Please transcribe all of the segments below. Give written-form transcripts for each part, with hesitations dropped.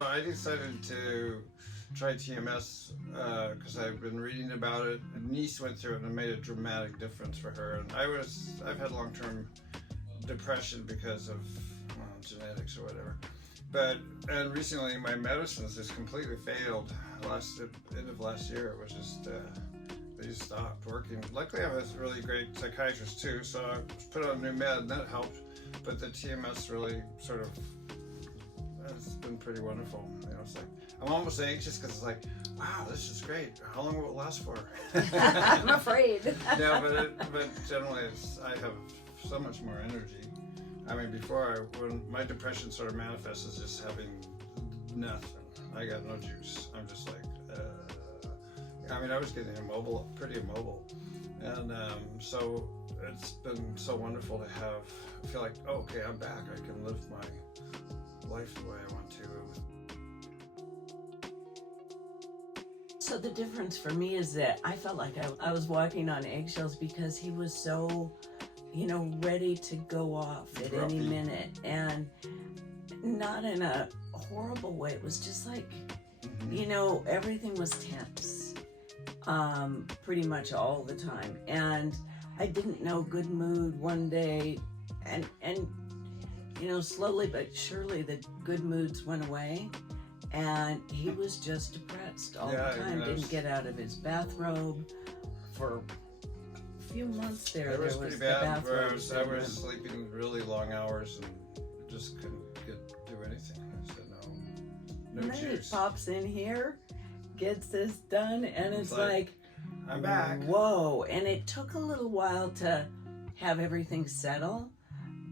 I decided to try TMS because I've been reading about it. A niece went through it and it made a dramatic difference for her. And I've had long-term depression because of genetics or whatever. And recently my medicines just completely failed. End of last year, it was just they just stopped working. Luckily, I have a really great psychiatrist too, so I put on a new med and that helped. But the TMS really sort of, it's been pretty wonderful. You know, it's like I'm almost anxious because it's like, wow, this is great. How long will it last for? I'm afraid. Yeah, but generally, I have so much more energy. I mean, when my depression sort of manifests as just having nothing. I got no juice. I'm just like, I mean, I was getting pretty immobile. And so it's been so wonderful to feel like, oh, okay, I'm back. I can live my life the way I want to. So the difference for me is that I felt like I was walking on eggshells because he was so, ready to go off at any minute, and not in a horrible way. It was just like, everything was tense, pretty much all the time. And I didn't know good mood one day, and slowly but surely the good moods went away, and he was just depressed all the time. Didn't get out of his bathrobe for a few months there. It was there pretty was bad. The I was sleeping really long hours and just couldn't do anything. I said no and then juice. He pops in here, gets this done, and it's like, I'm back. Whoa! And it took a little while to have everything settle,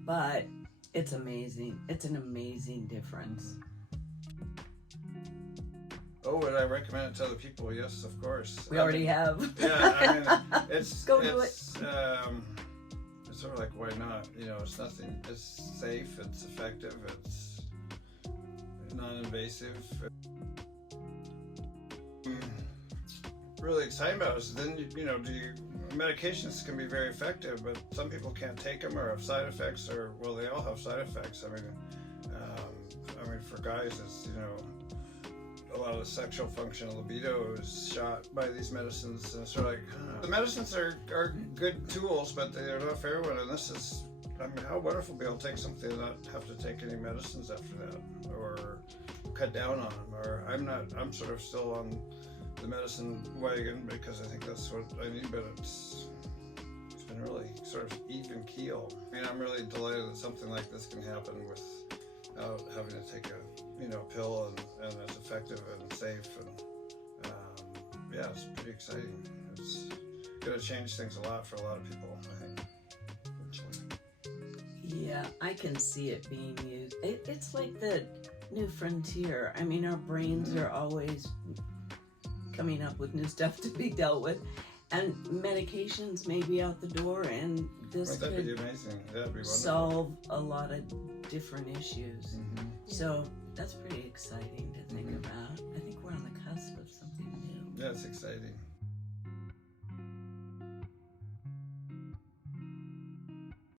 but it's amazing. It's an amazing difference. Oh, would I recommend it to other people? Yes, of course. We already have. Yeah, I mean, it's Go do it. It's sort of like, why not? It's nothing. It's safe. It's effective. It's non-invasive. Really exciting about it is then medications can be very effective, but some people can't take them or have side effects, or they all have side effects. I mean, for guys, it's a lot of the sexual function, libido is shot by these medicines, and it's sort of like the medicines are good tools, but they're not for everyone. And this is, how wonderful to be able to take something and not have to take any medicines after that, or cut down on them. Or I'm sort of still on the medicine wagon because I think that's what I need, but it's been really sort of even keel. I mean, I'm really delighted that something like this can happen without having to take a pill, and it's effective and safe, and it's pretty exciting. It's going to change things a lot for a lot of people, I think. Yeah, I can see it being used. It's like the new frontier. I mean, our brains are always coming up with new stuff to be dealt with, and medications may be out the door, and this that'd could be amazing. That'd be wonderful. Solve a lot of different issues. So that's pretty exciting to think about. I think we're on the cusp of something new. Yeah, it's exciting.